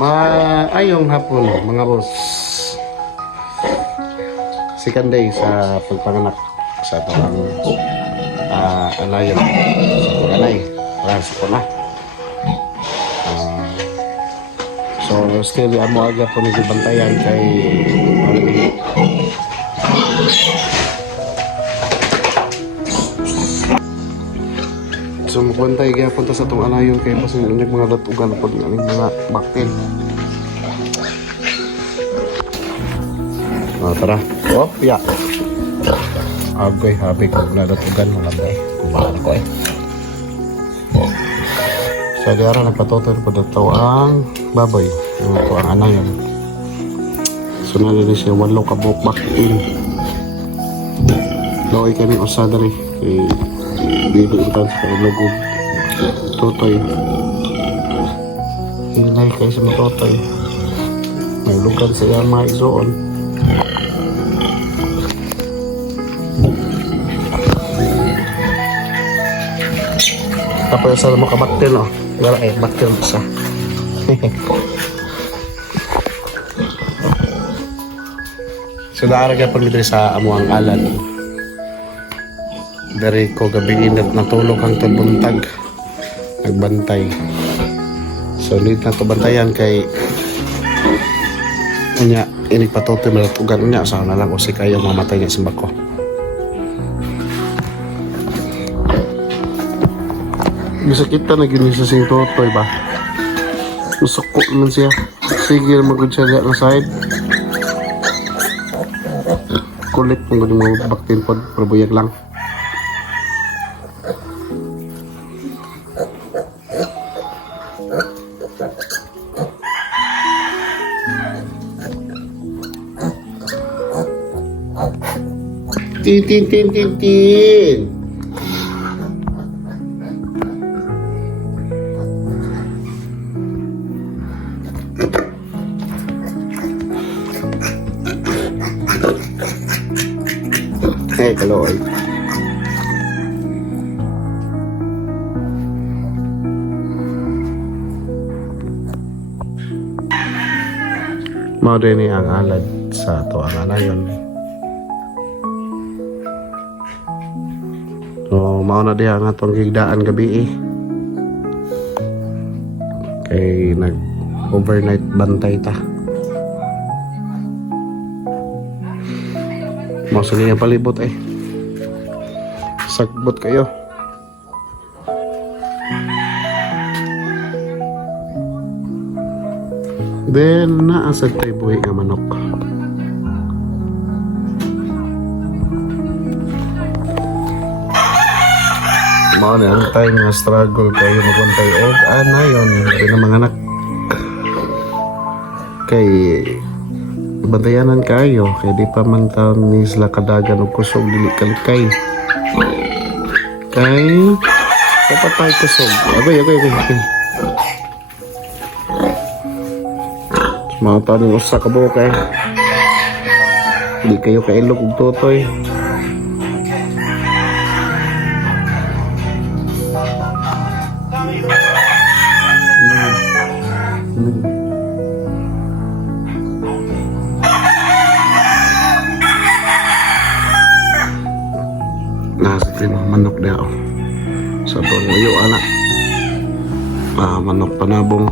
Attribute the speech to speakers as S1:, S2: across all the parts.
S1: Maayong hapon, mga boss. Second day sa pagpanganak sa atong uh, anayan sa panganay. Para sa na. Ah, so, still, amo aga po bantayan kay So, magbantay kaya punta sa itong anayon kay kasi unig mga latugan po ng mga baktil. Ah, tara. Oh, ya. Agoy, habi ko na latugan mo lang eh. Kumahan ko eh. Sa diara nagpatutor po dito ang baboy. Yung ito ang anayon. So, nalini siya walo ka buhok baktil. Laway kami usada rin. Eh, dito itan sa ilugog. Totoy. Hinay kayo sa mga totoy. May lugar sa iya mga igsoon. Tapos sa mga baktil, no? Wala eh, baktil sa. so, naarag pag dito sa amuang alan. Dari ko gabi inat natulog ang tabuntag. Nagbantay. So, need na to bantayan kay Unya, ini patutoy malatugan niya. Sa na lang ko si kayo mamatay niya sa bako. Bisa kita na gini sa sing totoy ba? Suko naman siya. Sige magod siya na side. Kulit mo gani mga baktin pod probuyag lang. Tin tin tin tin tin. Hey, kaloy. Mao din ni ang alad sa to ang anayon. So, mao na diha ang atong gigdaan gabi eh. Kay nag overnight bantay ta. Mao sa palibot eh. Sagbot kayo. Then, naasad tayo buhay nga manok. Mao na ang time nga struggle kayo maguntay og ana yon yung mga anak. Kay bantayanan kayo. Kay di pa man taon ni sila kadagan og kusog dili kalikay. Kay kapatay kusog. Agoy agoy agoy agoy mga taon usa ka buhok kay di kayo kailog og tutoy nasa tayo mga manok na ako. Sa panguyo anak ah, manok panabong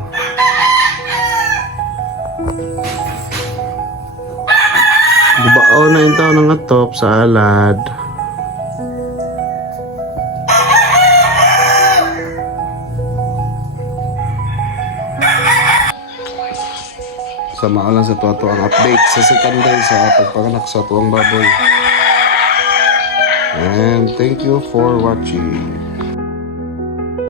S1: Gubao na yung tao ng atop sa alad. Sa maalan sa tuwa ang update sa second day sa pagpanganak sa tuwang baboy. And thank you for watching.